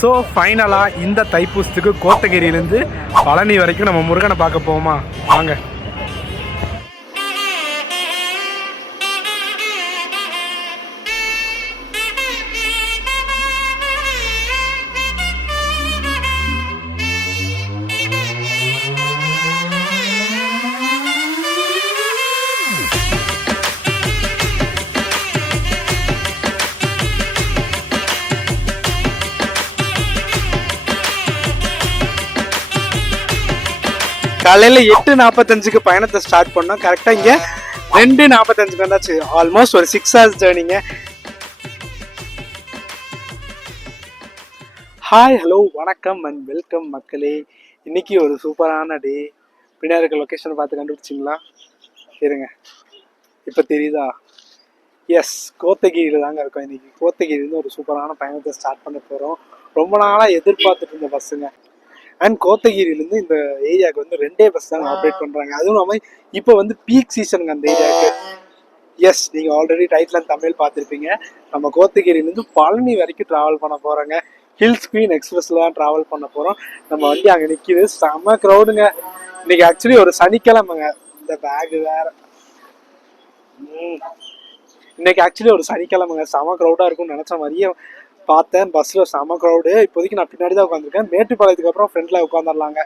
So ஃபைனலாக இந்த தைப்பூசத்துக்கு கோத்தகிரியிலேருந்து பழனி வரைக்கும் நம்ம முருகனை பார்க்க போவோமா? வாங்க. காலையில் 8:45 பயணத்தை ஸ்டார்ட் பண்ணோம். கரெக்டாக இங்கே 2:45 வந்தாச்சு. ஆல்மோஸ்ட் ஒரு 6 hours ஜேர்னிங்க. ஹாய், ஹலோ, வணக்கம் அண்ட் வெல்கம் மக்களே. இன்னைக்கு ஒரு சூப்பரான டே. பின்னாடி இருக்க லொக்கேஷனை பார்த்து கண்டுபிடிச்சிங்களா? இருங்க, இப்போ தெரியுதா? எஸ், கோத்தகிரியில் தாங்க இருக்கோம். இன்னைக்கு கோத்தகிரிலேருந்து ஒரு சூப்பரான பயணத்தை ஸ்டார்ட் பண்ண போகிறோம். ரொம்ப நாளாக எதிர்பார்த்துட்டு இருந்த பஸ்ஸுங்க. அண்ட் கோத்தகிரியிலேருந்து இந்த ஏரியாவுக்கு வந்து 2 பஸ் தாங்க ஆப்ரேட் பண்ணுறாங்க. அதுவும் இல்லாமல் இப்போ வந்து பீக் சீசனுங்க அந்த ஏரியாவுக்கு. எஸ், நீங்கள் ஆல்ரெடி டைட்டில் தமிழ் பார்த்துருப்பீங்க. நம்ம கோத்தகிரியிலேருந்து பழனி வரைக்கும் ட்ராவல் பண்ண போகிறோங்க. ஹில்ஸ் குயின் எக்ஸ்பிரஸில் தான் ட்ராவல் பண்ண போகிறோம். நம்ம வண்டி அங்கே நிற்கிது. செம்ம க்ரௌடுங்க. இன்னைக்கு ஆக்சுவலி ஒரு சனிக்கிழமைங்க. இந்த பேகு வேற. இன்னைக்கு ஆக்சுவலி ஒரு சனிக்கிழமைங்க. செம க்ரௌடாக இருக்கும்னு நினச்ச மாதிரியே பார்த்தேன். பஸ்ஸில் செம க்ரௌடு. இப்போதைக்கு நான் பின்னாடி தான் உட்காந்துருக்கேன். மேட்டுப்பாளையத்துக்கு அப்புறம் ஃப்ரண்ட்டில் உட்காந்துடலாங்க.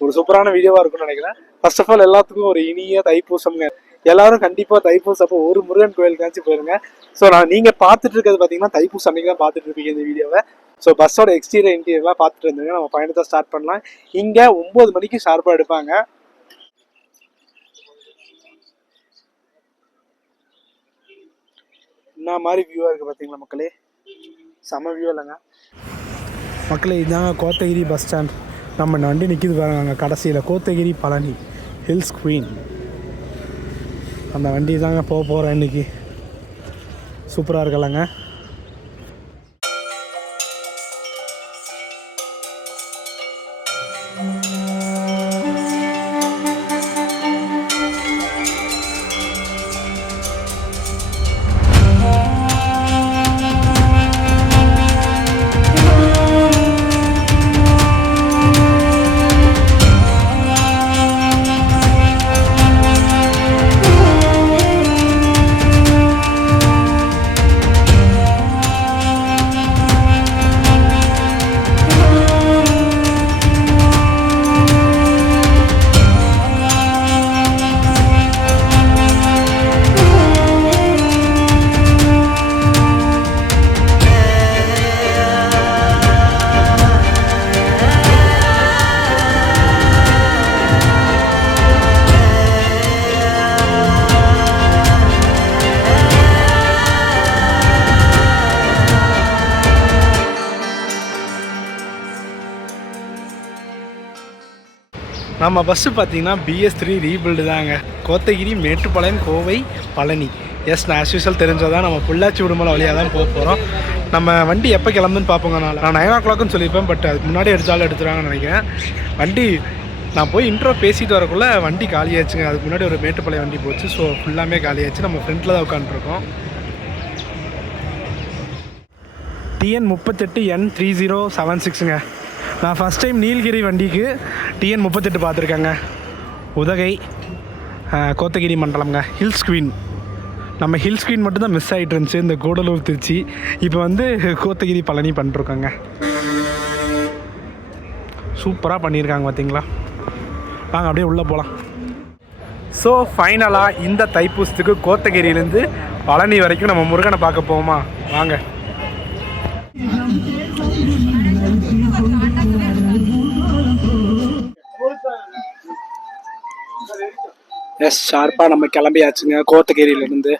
ஒரு சூப்பரான வீடியோவாக இருக்கும்னு நினைக்கிறேன். ஃபர்ஸ்ட் ஆஃப் ஆல் எல்லாத்துக்கும் ஒரு இனிய தைப்பூசம்ங்க. எல்லாரும் கண்டிப்பாக தைப்பூசம் அப்போ ஒரு முருகன் கோயிலுக்காச்சும் போயிருங்க. ஸோ நீங்கள் பார்த்துட்டு இருக்கிறது பார்த்தீங்கன்னா தைப்பூசம் அன்னைக்கு தான் பார்த்துட்டு இருப்பீங்க இந்த வீடியோவை. ஸோ பஸ்ஸோட எக்ஸ்டீரியர் இன்டீரியர்லாம் பார்த்துட்டு இருந்தீங்க. நம்ம பயணத்தை ஸ்டார்ட் பண்ணலாம். இங்கே 9 மணிக்கு ஷார்ப்பாக எடுப்பாங்க. என்ன மாதிரி வியூவாக இருக்குது பார்த்தீங்களா மக்களே? செம வியூ இல்லைங்க மக்களே. இதுதாங்க கோத்தகிரி பஸ் ஸ்டாண்ட். நம்ம வண்டி நிற்கிது பாருங்க கடைசியில். கோத்தகிரி பழனி ஹில்ஸ் குயின் அந்த வண்டி தாங்க போக போகிறேன் இன்னைக்கு. சூப்பராக இருக்கலாங்க. நம்ம பஸ்ஸு பார்த்தீங்கன்னா BS3 ரீபில்டு தாங்க. கோத்தகிரி, மேட்டுப்பாளையம், கோவை, பழனி. எஸ், நான் ஆஸ் யூஸ்வல் தெரிஞ்சதான் நம்ம பொள்ளாச்சி உடுமலை வழியாக தான் போக போகிறோம். நம்ம வண்டி எப்போ கிளம்புன்னு பார்ப்போங்க. நான் 9 o'clockனு சொல்லியிருப்பேன். பட் அதுக்கு முன்னாடி எடுத்துகிறாங்கன்னு நினைக்கிறேன். வண்டி நான் போய் இன்ட்ரோ பேசிட்டு வரக்குள்ளே வண்டி காலியாச்சுங்க. அதுக்கு முன்னாடி ஒரு மேட்டுப்பாளையம் வண்டி போச்சு. ஸோ ஃபுல்லாமே காலியாச்சு. நம்ம ஃப்ரண்ட்டில் தான் உட்காந்துருக்கோம். TN 38 N3076ங்க. நான் ஃபஸ்ட் டைம் நீலகிரி வண்டிக்கு TN 38 பார்த்துருக்கேங்க. உதகை கோத்தகிரி மண்டலம்ங்க. Hills queen. நம்ம ஹில்ஸ் குயின் மட்டும்தான் மிஸ் ஆகிட்டு இருந்துச்சு இந்த கூடலூர் திருச்சி. இப்போ வந்து கோத்தகிரி பழனி பண்ணிருக்காங்க. சூப்பராக பண்ணியிருக்காங்க பார்த்தீங்களா? வாங்க அப்படியே உள்ளே போகலாம். ஸோ ஃபைனலாக இந்த தைப்பூசத்துக்கு கோத்தகிரியிலேருந்து பழனி வரைக்கும் நம்ம முருகனை பார்க்க போவோமா? வாங்க. எஸ், ஷார்ப்பாக நம்ம கிளம்பியாச்சுங்க கோத்தகிரியிலேருந்து.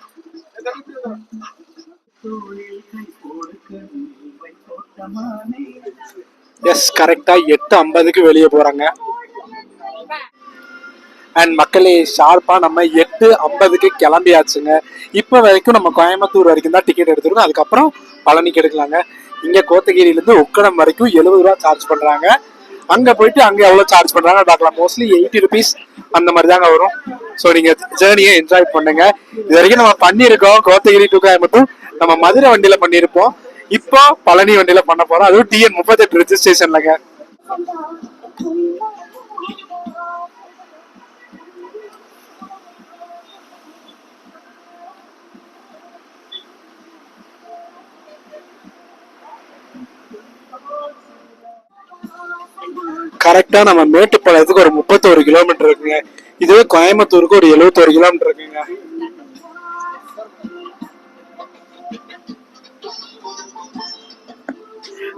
எஸ், கரெக்டாக 8:50க்கு வெளியே போகிறாங்க. அண்ட் மக்களே, ஷார்ப்பாக நம்ம 8:50க்கு கிளம்பியாச்சுங்க. இப்போ வரைக்கும் நம்ம கோயம்புத்தூர் வரைக்கும் தான் டிக்கெட் எடுத்துருக்கோம். அதுக்கப்புறம் பழனிக்கு எடுக்கலாங்க. இங்கே கோத்தகிரியிலேருந்து உக்கடம் வரைக்கும் 70 ரூபா சார்ஜ் பண்ணுறாங்க. அங்கே போயிட்டு அங்கே எவ்வளோ சார்ஜ் பண்ணுறாங்க பார்க்கலாம். மோஸ்ட்லி 80 rupees அந்த மாதிரி தாங்க வரும். ஸோ நீங்கள் ஜேர்னியை என்ஜாய் பண்ணுங்க. இது வரைக்கும் நம்ம பண்ணியிருக்கோம் கோத்தகிரி டு கோயம்புத்தூர். நம்ம மதுரை வண்டியில் பண்ணியிருப்போம். இப்போ இப்போ பழனி வண்டியில பண்ண போறோம், அதுவும் TN 38 ரெஜிஸ்ட்ரேஷன்லங்க. கரெக்டா நம்ம மேட்டுப்பாளையத்துக்கு ஒரு 31 கிலோமீட்டர் இருக்குங்க. இதுவே கோயம்புத்தூருக்கு ஒரு 71 கிலோமீட்டர் இருக்குங்க.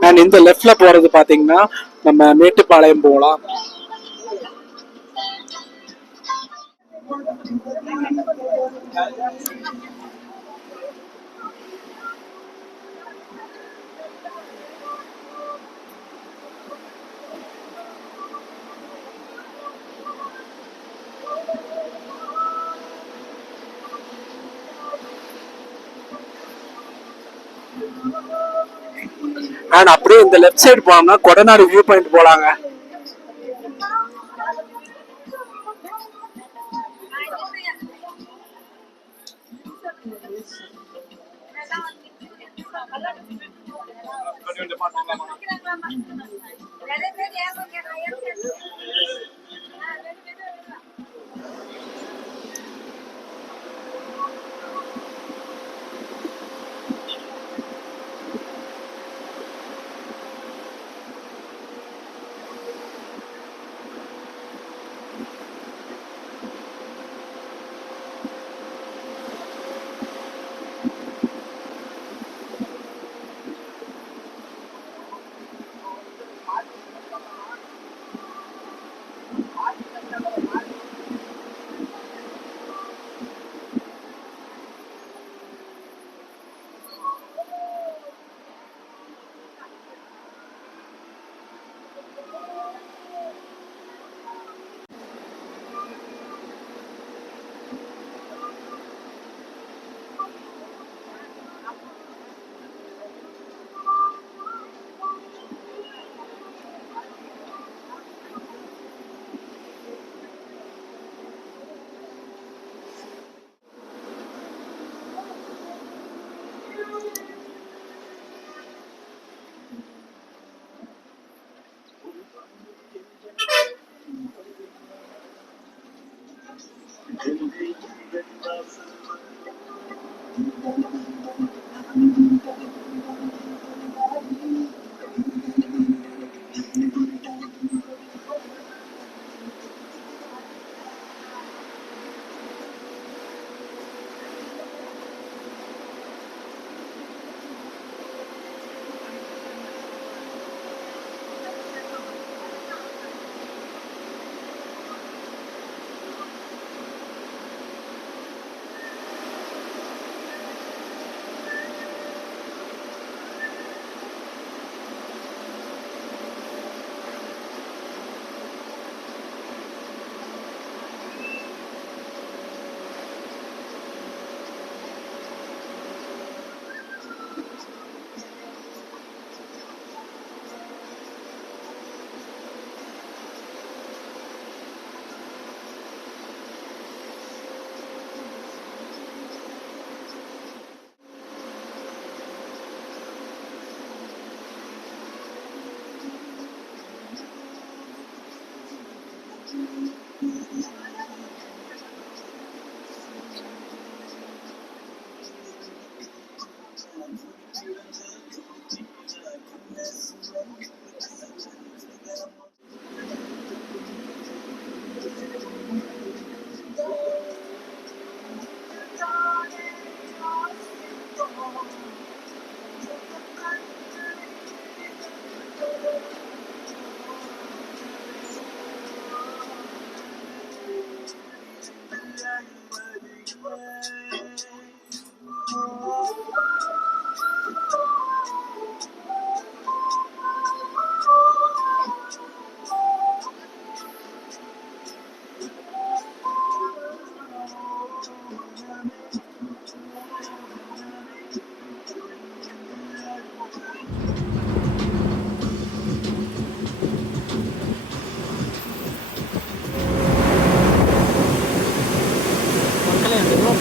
அண்ட் இந்த லெஃப்ட்ல போறது பாத்தீங்கன்னா நம்ம மேட்டுப்பாளையம் போகலாம். அண்ட் அப்படியே இந்த லெஃப்ட் சைடு போனோம்னா கொடநாடு வியூ பாயிண்ட் போலாங்க.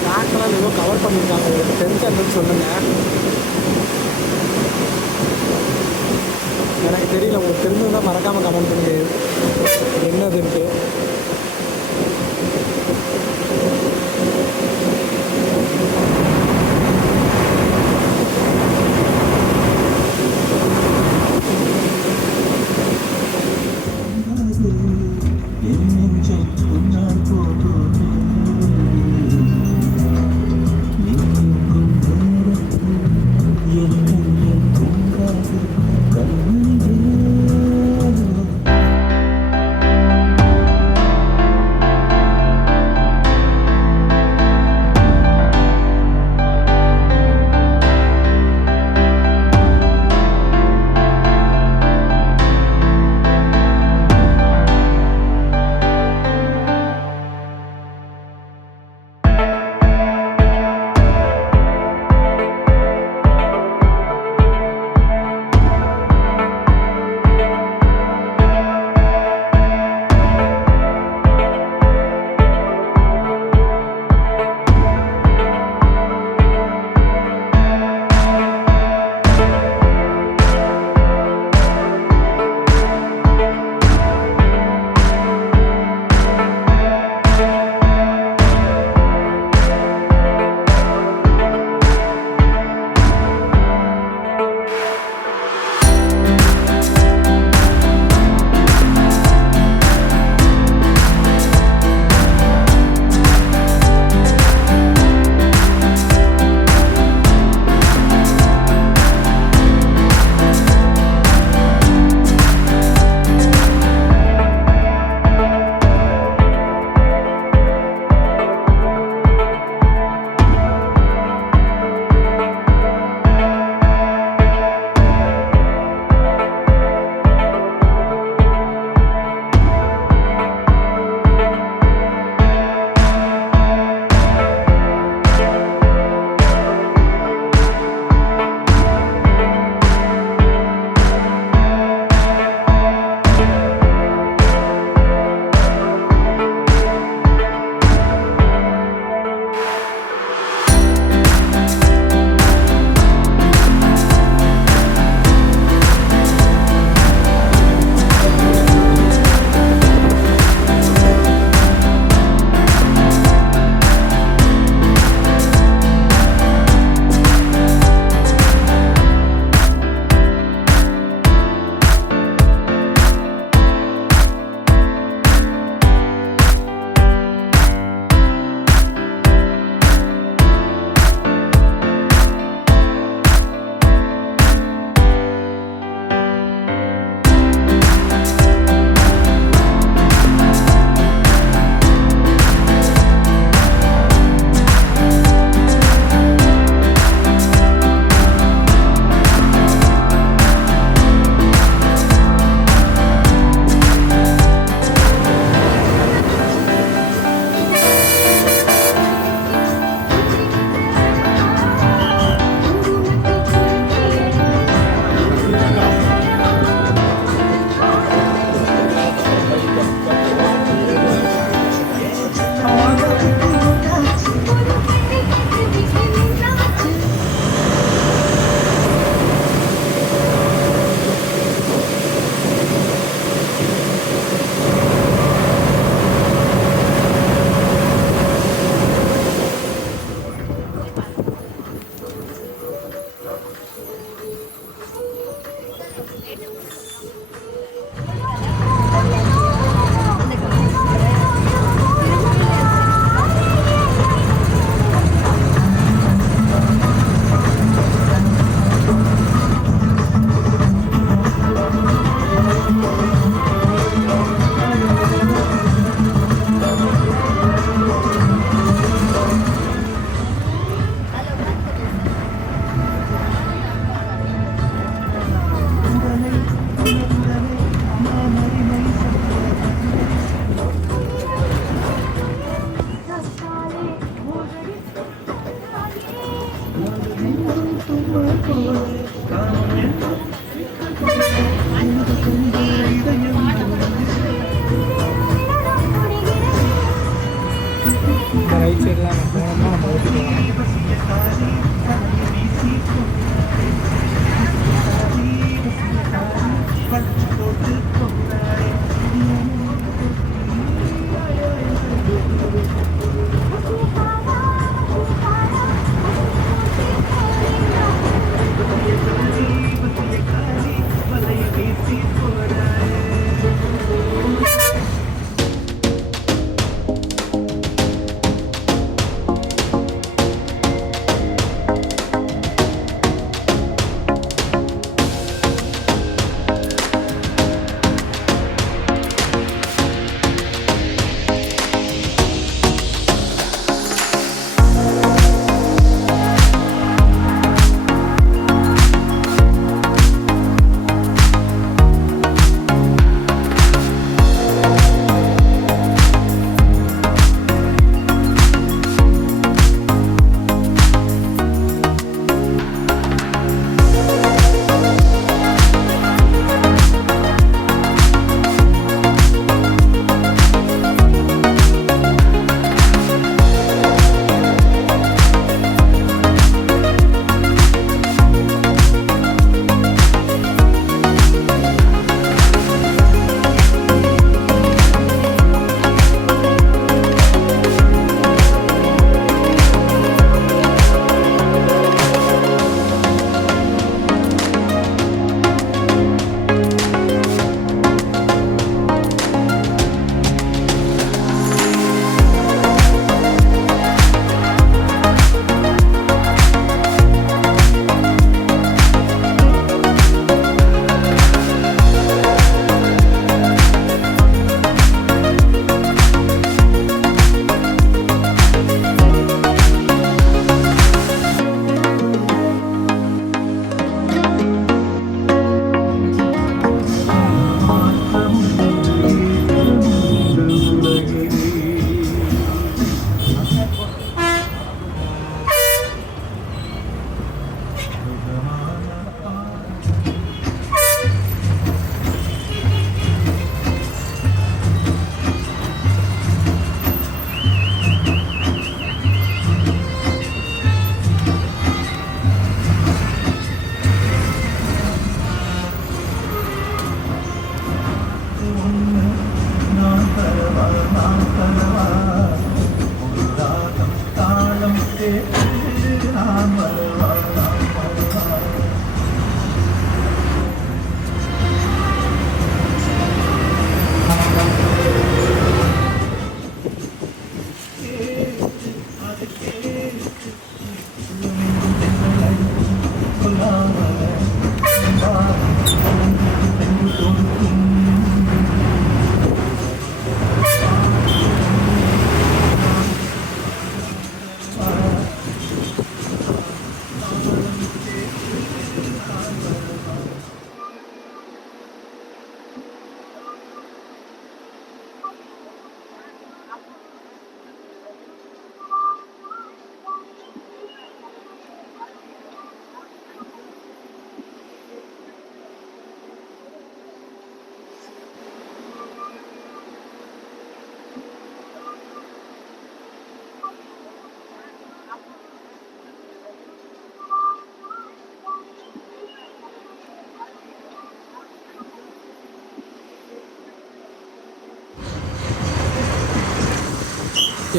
பிளாக் கலர் ஏதோ கவர் பண்ணியிருக்காங்க, டென்த் என்னன்னு சொல்லுங்கள். தெரியல, உங்களுக்கு தெரிஞ்சதுன்னா மறக்காமல் கமெண்ட் பண்ணுங்க என்னதுன்ட்டு.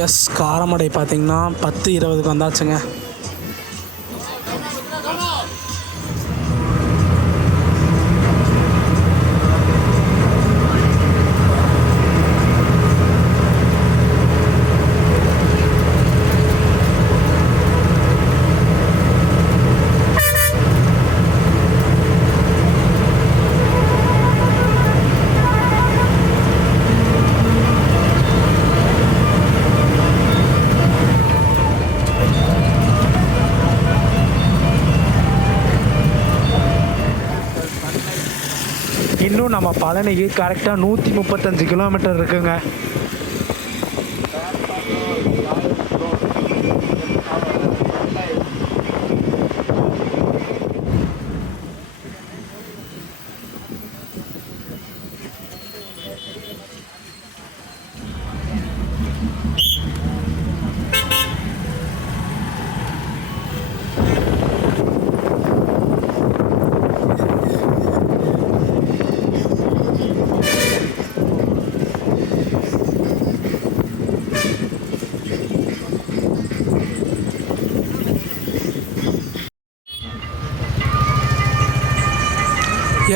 எஸ், காரமடை பார்த்திங்கன்னா 10:20 வந்தாச்சுங்க. இன்னும் நம்ம பழனிக்கு கரெக்டாக 135 கிலோமீட்டர் இருக்குங்க.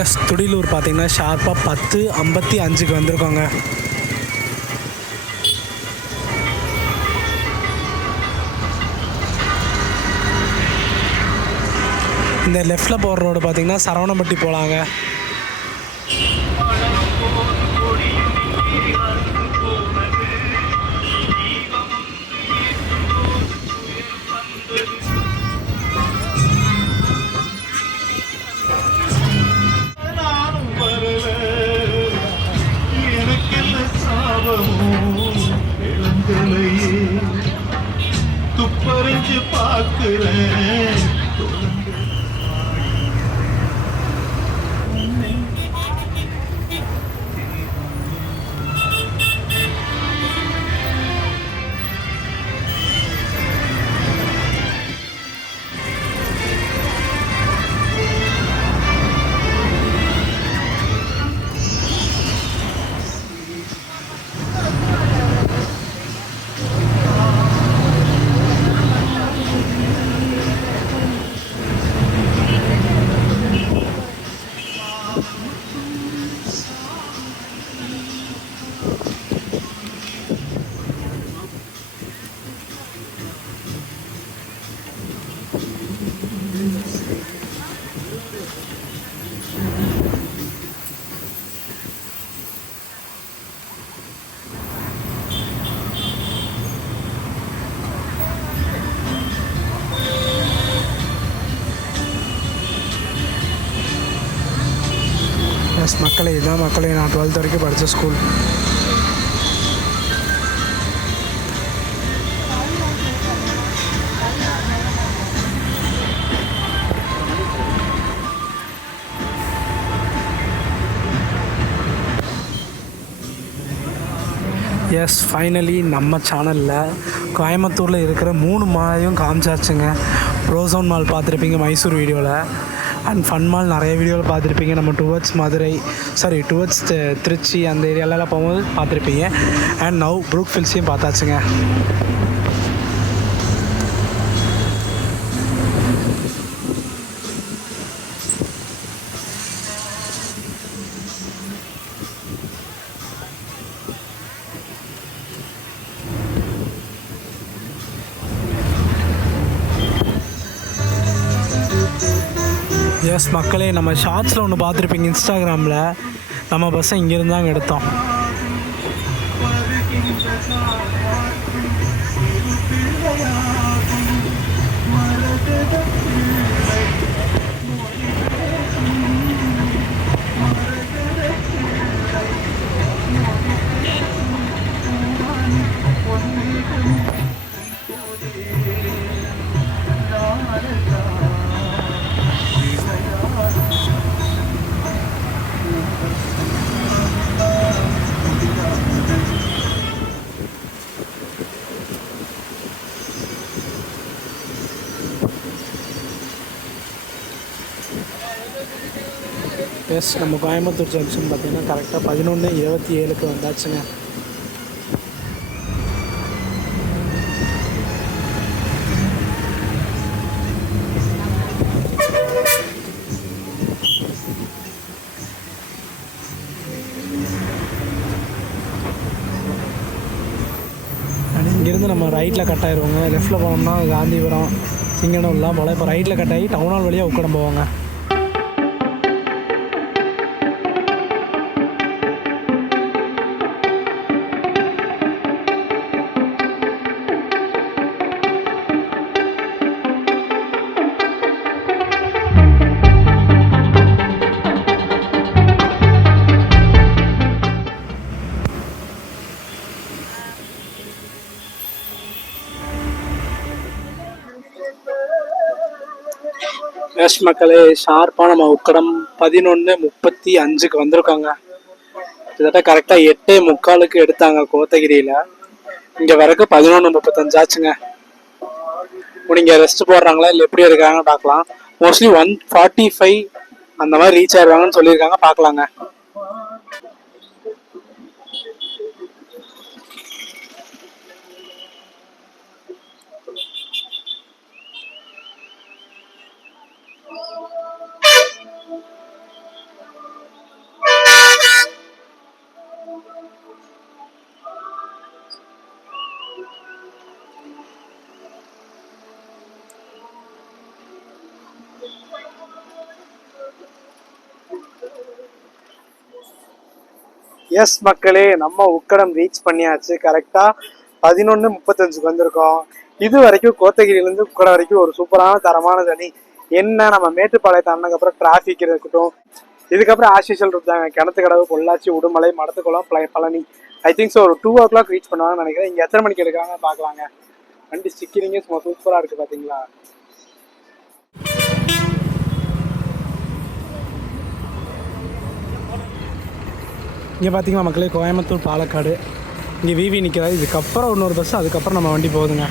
எஸ், துடிலூர் பார்த்திங்கன்னா ஷார்ப்பாக 10:55 வந்திருக்கோங்க. இந்த லெஃப்டில் போகிற ரோடு பார்த்திங்கன்னா சரவணம்பட்டி போகலாங்க. துப்பறிஞ்சு பார்க்கிறேன். எஸ் மக்களே, இதுதான் மக்களே நான் 12th வரைக்கும் படித்த ஸ்கூல். எஸ், ஃபைனலி நம்ம சேனலில் கோயம்புத்தூரில் இருக்கிற 3 மாலையும் காமிச்சாச்சுங்க. ப்ரோசோன் மால் பார்த்துருப்பீங்க மைசூர் வீடியோவில். அண்ட் ஃபன் மால் நிறைய வீடியோவில் பார்த்துருப்பீங்க. நம்ம டுவர்ட்ஸ் மதுரை டுவர்ட்ஸ் திருச்சி அந்த ஏரியாலலாம் போகும்போது பார்த்துருப்பீங்க. அண்ட் நவ் ப்ரூக் ஃபில்ஸையும் பார்த்தாச்சுங்க. எஸ் மக்களே, நம்ம ஷார்ட்ஸில் ஒன்று பார்த்துருப்பீங்க இன்ஸ்டாகிராமில். நம்ம பஸ்ஸை இங்கேருந்து தாங்க எடுத்தோம். எஸ், நம்ம கோயம்புத்தூர் ஜங்ஷன் பார்த்திங்கன்னா கரெக்டாக 11:27 வந்தாச்சுங்க. இங்கேருந்து நம்ம ரைட்டில் கட் ஆயிடுவோங்க. லெஃப்ட்டில் போனோம்னா காந்திபுரம் சிங்கனூர்லாம் போல். இப்போ ரைட்டில் கட் ஆகி டவுன் ஹால் வழியாக உக்கடம் போவாங்க. எஸ் மக்களே, ஷார்ப்பாக நம்ம உக்கடம் 11:35 வந்திருக்காங்க. கிட்டத்தட்ட கரெக்டாக 8:45 எடுத்தாங்க கோத்தகிரியில். இங்கே வரைக்கும் 11:35 ஆச்சுங்க. இங்கே ரெஸ்ட் போடுறாங்களா இல்லை எப்படி இருக்காங்கன்னு பார்க்கலாம். மோஸ்ட்லி 1:45 அந்த மாதிரி ரீச் ஆயிடுவாங்கன்னு சொல்லியிருக்காங்க. பார்க்கலாங்க. எஸ் மக்களே, நம்ம உக்கடம் ரீச் பண்ணியாச்சு. கரெக்டாக 11:35 வந்திருக்கோம். இது வரைக்கும் கோத்தகிரியிலேருந்து உக்கடம் வரைக்கும் ஒரு சூப்பரான தரமான தனி என்ன. நம்ம மேட்டுப்பாளையத்தை தாண்டினதுக்கப்புறம் டிராஃபிக் இருக்கட்டும், இதுக்கப்புறம் ஆஸ்யூஷுவல் இருந்தாங்க. Kinathukadavu, Pollachi, Udumalai, Madathukulam, Palani. I think so ஒரு 2 o'clock ரீச் பண்ணுவாங்கன்னு நினைக்கிறேன். இங்கே எத்தனை மணிக்கு எடுக்கிறாங்க பார்க்கலாங்க. வண்டி ஸ்டிக்கரிங்கே சும்மா சூப்பராக இருக்குது பார்த்தீங்களா. இங்கே பார்த்தீங்கன்னா மக்களே, கோயம்புத்தூர் பாலக்காடு. இங்கே விவி நிற்கிறாரு. இதுக்கப்புறம் இன்னொரு பஸ், அதுக்கப்புறம் நம்ம வண்டி போகுதுங்க.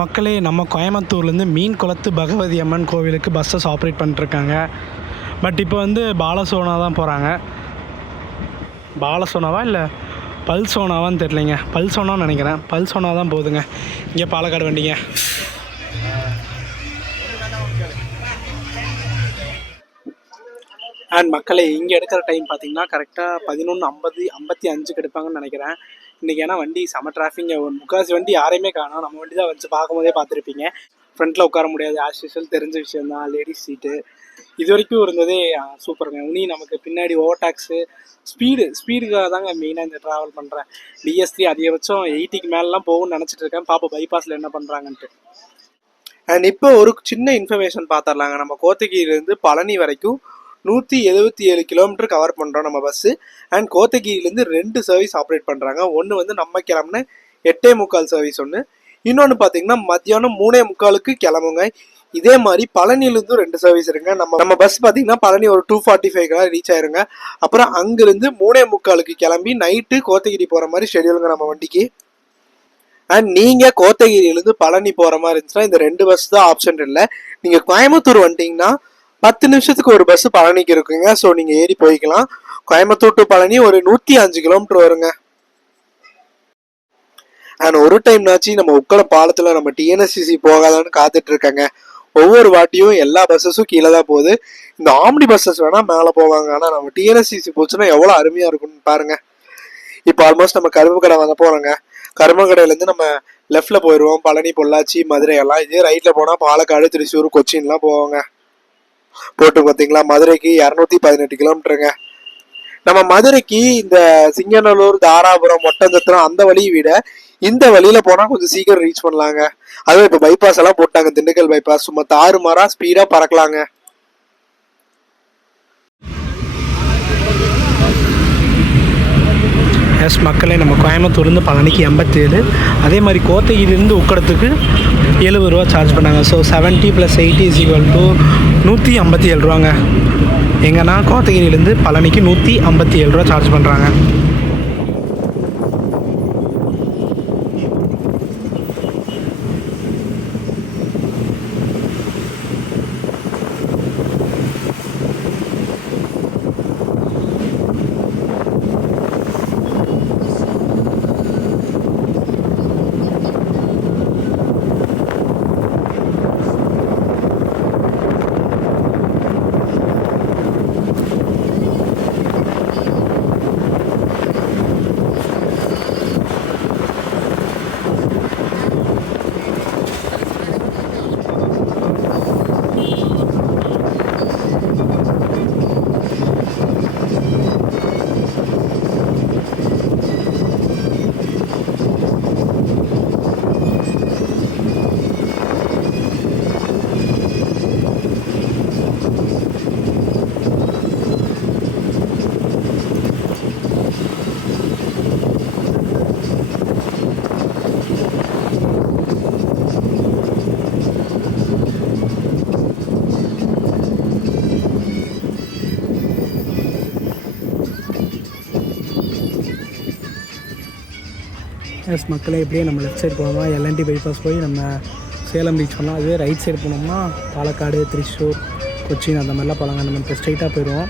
மக்களே, நம்ம கோயம்புத்தூர்லேருந்து மீன் குளத்து பகவதி அம்மன் கோவிலுக்கு பஸ்ஸஸ் ஆப்ரேட் பண்ணிட்டுருக்காங்க. பட் இப்போ பாலசோனா தான் போகிறாங்க. பாலசோனாவா இல்லை பல்சோனாவான்னு தெரியலைங்க. பல்சோனான்னு நினைக்கிறேன். பல்சோனா தான் போகுதுங்க. இங்கே பாலக்காடு வண்டிங்க. அண்ட் மக்களே, இங்கே எடுக்கிற டைம் பார்த்தீங்கன்னா கரெக்டாக 11:55 எடுப்பாங்கன்னு நினைக்கிறேன். இன்றைக்கி ஏன்னா வண்டி செம டிராஃபிக். முக்காசி வண்டி யாரையுமே காணோம். நம்ம வண்டி தான் வச்சு பார்க்கும்போதே பார்த்துருப்பீங்க. ஃப்ரண்ட்டில் உட்கார முடியாது, ஆஸ்யூஷுவல் தெரிஞ்ச விஷயம் தான். லேடிஸ் சீட்டு இது வரைக்கும் இருந்ததே சூப்பருங்க. இனி நமக்கு பின்னாடி ஓவர்டாக்ஸு ஸ்பீடுக்காக தாங்க மெயினாக இந்த ட்ராவல் பண்ணுறேன். DS3 அதிகபட்சம் 80க்கு மேலெலாம் போகும்னு நினச்சிட்டு இருக்கேன். பாப்பா பைபாஸில் என்ன பண்ணுறாங்கன்ட்டு. அண்ட் இப்போ ஒரு சின்ன இன்ஃபர்மேஷன் பார்த்துடலாங்க. நம்ம கோத்தகிரிலேருந்து பழனி வரைக்கும் 177 கிலோமீட்டர் கவர் பண்ணுறோம் நம்ம பஸ்ஸு. அண்ட் கோத்தகிரிலேருந்து 2 சர்வீஸ் ஆப்ரேட் பண்ணுறாங்க. ஒன்று நம்ம கிளம்புன 8:45 சர்வீஸ் ஒன்று, இன்னொன்று பார்த்தீங்கன்னா மத்தியானம் 3:45 கிளம்புங்க. இதே மாதிரி பழனியிலேருந்து 2 சர்வீஸ் இருங்க. நம்ம பஸ் பார்த்தீங்கன்னா பழனி ஒரு 2:45 ரீச் ஆயிருங்க. அப்புறம் அங்கிருந்து 3:45 கிளம்பி நைட்டு கோத்தகிரி போகிற மாதிரி ஷெடியூலுங்க நம்ம வண்டிக்கு. அண்ட் நீங்கள் கோத்தகிரியிலேருந்து பழனி போகிற மாதிரி இருந்துச்சுன்னா இந்த 2 பஸ் தான் ஆப்ஷன் இல்லை. நீங்கள் கோயம்புத்தூர் வந்துட்டீங்கன்னா 10 நிமிஷத்துக்கு ஒரு பஸ் பழனிக்கு இருக்குங்க. ஸோ நீங்கள் ஏறி போய்க்கலாம். கோயம்புத்தூர் டு பழனி ஒரு 105 கிலோமீட்டர் வருங்க. அண்ட் ஒரு டைம்னாச்சு நம்ம உக்கடம் பாலத்தில் நம்ம டிஎன்எஸ்சிசி போகாதான்னு காத்துட்டு இருக்காங்க. ஒவ்வொரு வாட்டியும் எல்லா பஸ்ஸஸும் கீழே தான் போகுது. இந்த ஆம்னி பஸ்ஸஸ் வேணால் மேலே போவாங்க. ஆனால் நம்ம டிஎன்எஸ்சிசி போச்சுன்னா எவ்வளோ அருமையாக இருக்கும்னு பாருங்கள். இப்போ ஆல்மோஸ்ட் நம்ம கரும்புக்கடை வந்து போகிறோங்க. கரும்புக்கடையிலேருந்து நம்ம லெஃப்டில் போயிடுவோம். பழனி, பொள்ளாச்சி, மதுரை எல்லாம். இதே ரைட்டில் போனால் பாலக்காடு, திருச்சூர், கொச்சின்லாம் போவாங்க. போட்டு பார்த்தீங்களா, மதுரைக்கு 218 கிலோமீட்டருங்க. நம்ம மதுரைக்கு இந்த சிங்கநல்லூர், தாராபுரம், ஒட்டஞ்சத்திரம் அந்த வழியை விட இந்த வழியில போனால் கொஞ்சம் சீக்கிரம் ரீச் பண்ணலாங்க. அதுவும் இப்போ பைபாஸ் எல்லாம் போட்டாங்க. திண்டுக்கல் பைபாஸ் சும்மா தாறுமாறா ஸ்பீடாக பறக்கலாங்க. எஸ் மக்களே, நம்ம கோயம்புத்தூர்லேருந்து பழனிக்கு 87, அதே மாதிரி கோத்தகிரிலேருந்து உக்கடத்துக்கு 70 ரூபா சார்ஜ் பண்ணாங்க. ஸோ 70 + 80 = 157 ரூபாங்க. எங்கன்னா கோத்தகிரிலேருந்து பழனிக்கு 157 ரூபா சார்ஜ் பண்ணுறாங்க. எஸ் மக்களே, இப்படியே நம்ம லெஃப்ட் சைடு போனோம்னா எல்என்டி பைபாஸ் போய் நம்ம சேலம் ரீச் பண்ணலாம். அதுவே ரைட் சைடு போனோம்னா பாலக்காடு, திருச்சூர், கொச்சின் அந்த மாதிரிலாம் போகலாங்க. நம்ம இப்போ ஸ்ட்ரைட்டாக போயிடுவோம்.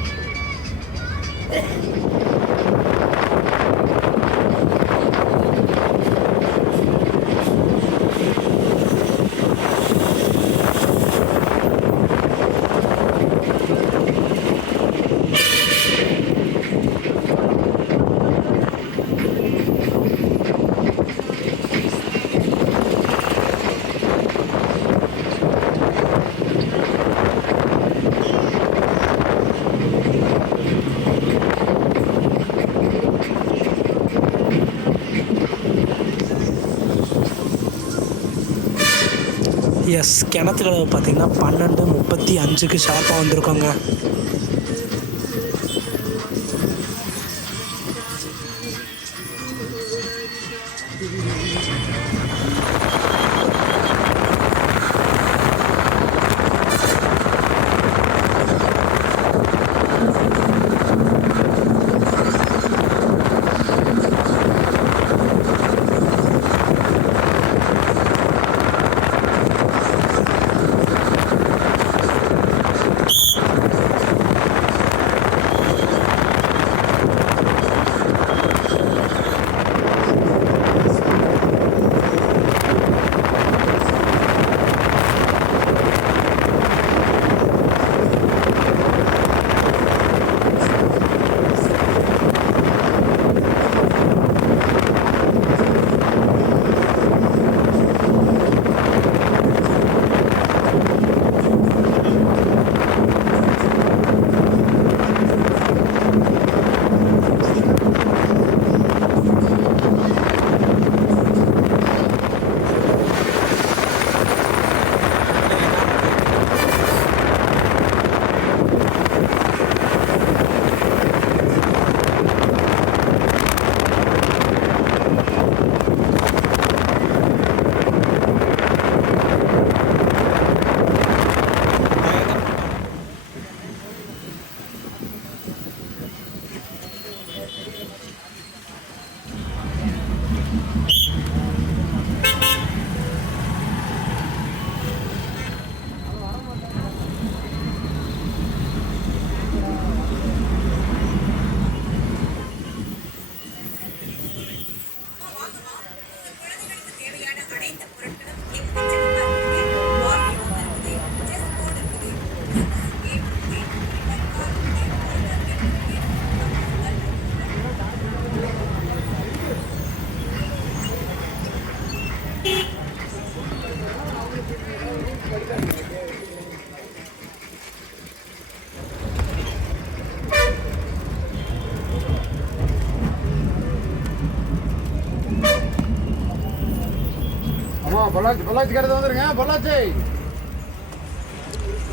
எஸ், கிணத்துல பார்த்தீங்கன்னா 12:35 ஷார்ப்பாக வந்திருக்கோங்க.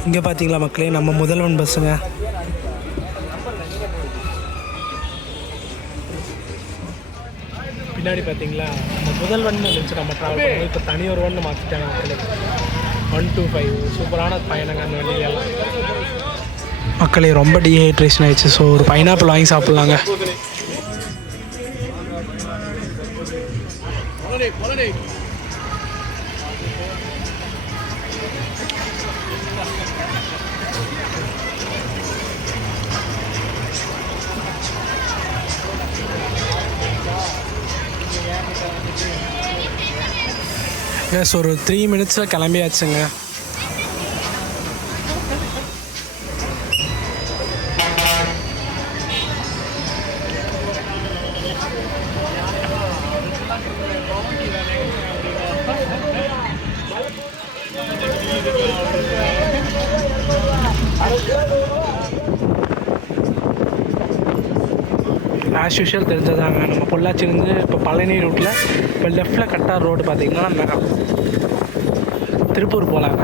இங்கே பார்த்தீங்களா மக்களே, நம்ம முதல்வன் பஸ்ஸுங்க. பின்னாடி பார்த்தீங்களா நம்ம முதல்வன் இருந்துச்சு, நம்ம ட்ராவல் பண்ணி இப்போ தனியொரு ஒன்று மாற்றிட்டாங்க மக்களே. 125 சூப்பரான பயணங்க அந்த வண்டியிலலாம். மக்களே ரொம்ப டீஹைட்ரேஷன் ஆயிடுச்சு. ஸோ ஒரு பைனாப்பிள் வாங்கி சாப்பிட்லாங்க. எஸ், ஒரு 3 மினிட்ஸில் கிளம்பியாச்சுங்க. ஆஸ் யூஷுவல் தெரிஞ்சதாங்க, நம்ம பொள்ளாச்சிலேருந்து இப்போ பழனி ரூட்டில் இப்போ லெஃப்டில் கட்டார் ரோடு பார்த்திங்கன்னா நம்ம திருப்பூர் போகலாங்க.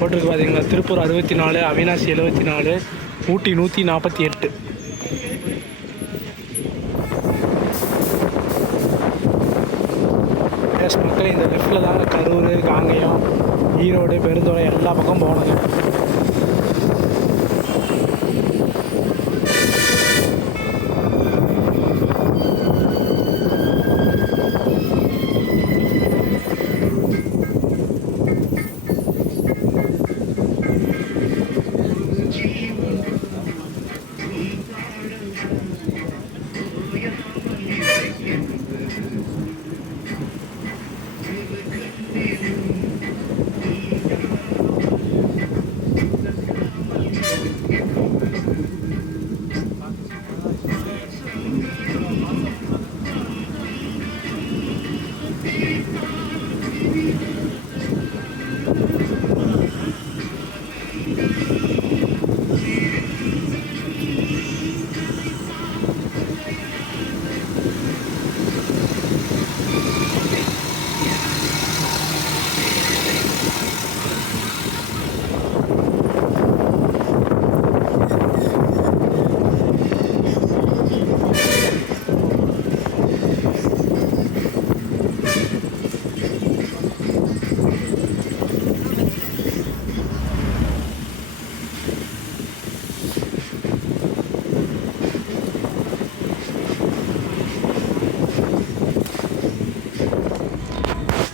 ரோட்டுக்கு பார்த்தீங்களா, திருப்பூர் 64, அவினாசி 74, ஊட்டி 148. எஸ் மக்கள், இந்த லெஃப்டில் தாங்க கரூர், காங்கேயம், ஈரோடு, பெருந்துறை எல்லா பக்கம் போகணுங்க.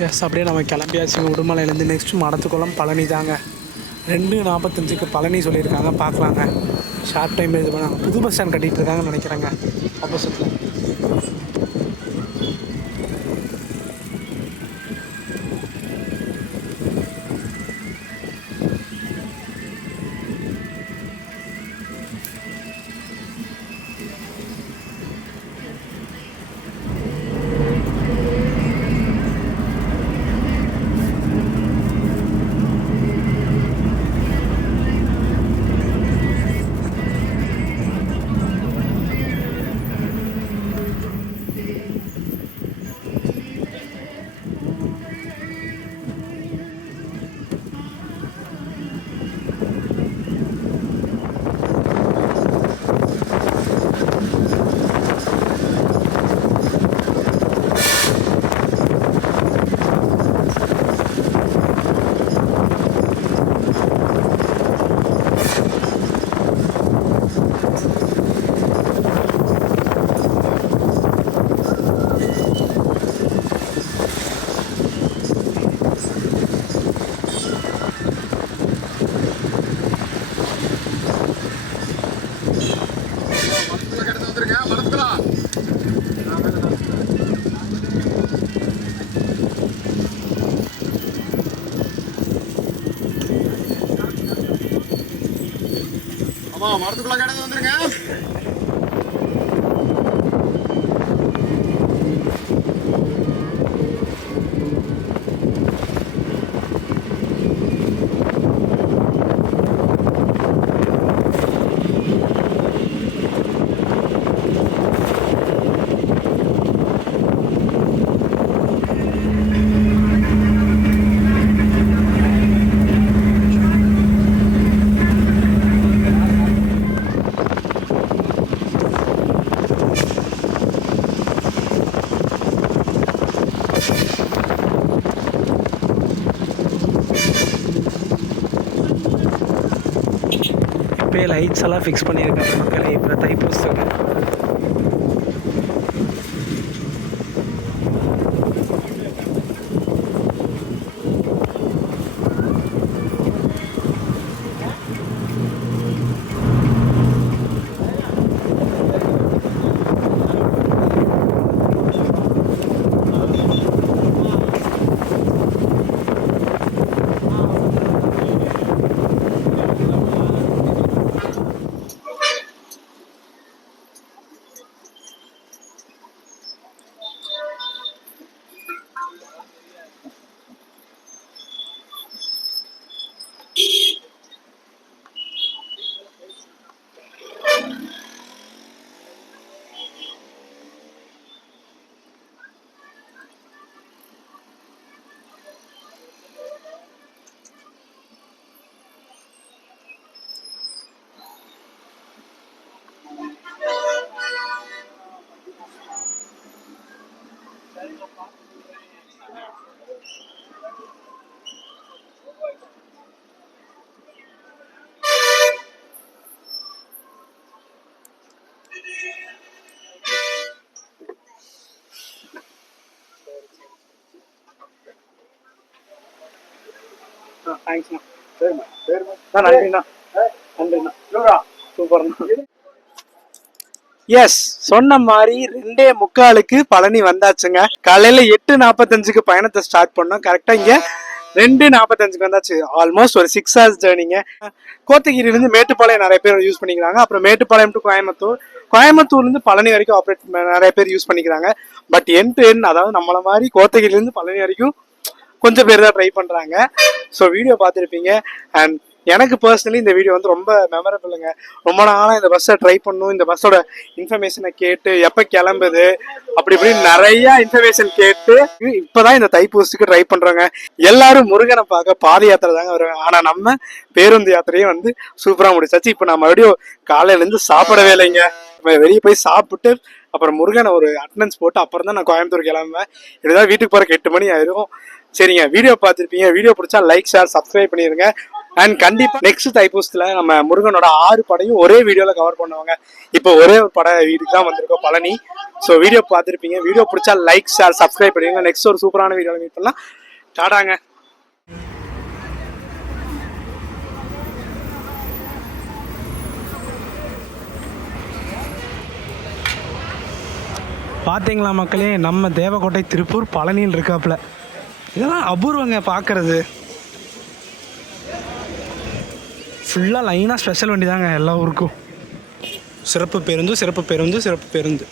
எஸ், அப்படியே நம்ம கிளம்பியாச்சுங்க உடுமலையிலேருந்து. நெக்ஸ்ட்டு மடத்துக்குளம், பழனி தாங்க. 2:45க்கு பழனி சொல்லியிருக்காங்க, பார்க்கலாங்க. ஷார்ட் டைம் இது பண்ணாங்க. புது பஸ் ஸ்டாண்ட் கட்டிகிட்டு இருக்காங்கன்னு நினைக்கிறேங்க ஆப்போசிட்டில். மரத்துக்குள்ள கடந்து வந்துருங்க. அப்பயே லைட்ஸ் எல்லாம் ஃபிக்ஸ் பண்ணியிருக்காங்க மக்களே இப்போ தைப்பூசத்துக்கு. தேங்க்ஸ்ண்ணா. நன்றிண்ணா. நன்றிண்ணா. சூப்பர்ண்ணா. எஸ், சொன்ன மாதிரி 2:45க்கு பழனி வந்தாச்சுங்க. காலையில 8:45க்கு பயணத்தை ஸ்டார்ட் பண்ணோம். கரெக்டா இங்க 2:45க்கு வந்தாச்சு. ஆல்மோஸ்ட் ஒரு 6 hours ஜேர்னிங்க. கோத்தகிரியிலிருந்து மேட்டுப்பாளையம் நிறைய பேர் யூஸ் பண்ணிக்கிறாங்க. அப்புறம் மேட்டுப்பாளையம் டு கோயம்புத்தூர், கோயம்புத்தூர்லேருந்து பழனி வரைக்கும் ஆப்ரேட் நிறைய பேர் யூஸ் பண்ணிக்கிறாங்க. பட் என் டு என், அதாவது நம்மள மாதிரி கோத்தகிரியிலேருந்து பழனி வரைக்கும் கொஞ்சம் பேர் தான் ட்ரை பண்ணுறாங்க. ஸோ வீடியோ பார்த்துருப்பீங்க. அண்ட் எனக்கு பர்சனலி இந்த வீடியோ வந்து ரொம்ப மெமரபிளுங்க. ரொம்ப நாளாக இந்த பஸ்ஸை ட்ரை பண்ணும், இந்த பஸ்ஸோட இன்ஃபர்மேஷனை கேட்டு எப்போ கிளம்புது அப்படி இப்படின்னு நிறையா இன்ஃபர்மேஷன் கேட்டு இப்போதான் இந்த தைப்பூசத்துக்கு ட்ரை பண்ணுறோங்க. எல்லாரும் முருகனை பார்க்க பாத யாத்திரை தாங்க வருவாங்க. ஆனால் நம்ம பேருந்து யாத்திரையே வந்து சூப்பராக முடிச்சாச்சு. இப்போ நான் மறுபடியும் காலையிலேருந்து சாப்பிடவே இல்லைங்க. வெளியே போய் சாப்பிட்டு அப்புறம் முருகனை ஒரு அட்டண்டன்ஸ் போட்டு அப்புறம் தான் நான் கோயம்புத்தூர் கிளம்புவேன். இப்படிதான் வீட்டுக்கு போகிறக்கு 8 மணி ஆயிரும். சரிங்க, வீடியோ பார்த்துருப்பீங்க. வீடியோ பிடிச்சா லைக், ஷேர், சப்ஸ்கிரைப் பண்ணிடுங்க. அண்ட் கண்டிப்பாக நெக்ஸ்ட் தைப்பூசத்துல நம்ம முருகனோட 6 படையும் ஒரே வீடியோவில் கவர் பண்ணுவாங்க. இப்போ ஒரே ஒரு படம் வீட்டுக்கு தான் வந்திருக்கோம், பழனி. ஸோ வீடியோ பார்த்துருப்பீங்க. வீடியோ பிடிச்சா லைக், ஷேர், சப்ஸ்கிரைப் பண்ணிடுங்க. நெக்ஸ்ட் ஒரு சூப்பரான வீடியோவில் மீட் பண்ணலாம். டாடாங்க. பார்த்தீங்களா மக்களே, நம்ம தேவக்கோட்டை திருப்பூர் பழனியில் இருக்காப்புல. இதெல்லாம் அபூர்வங்க பார்க்கறது. ஃபுல்லாக லைனாக ஸ்பெஷல் வண்டி தாங்க எல்லா ஊருக்கும். சிறப்பு பேருந்து, சிறப்பு பேருந்து, சிறப்பு பேருந்து.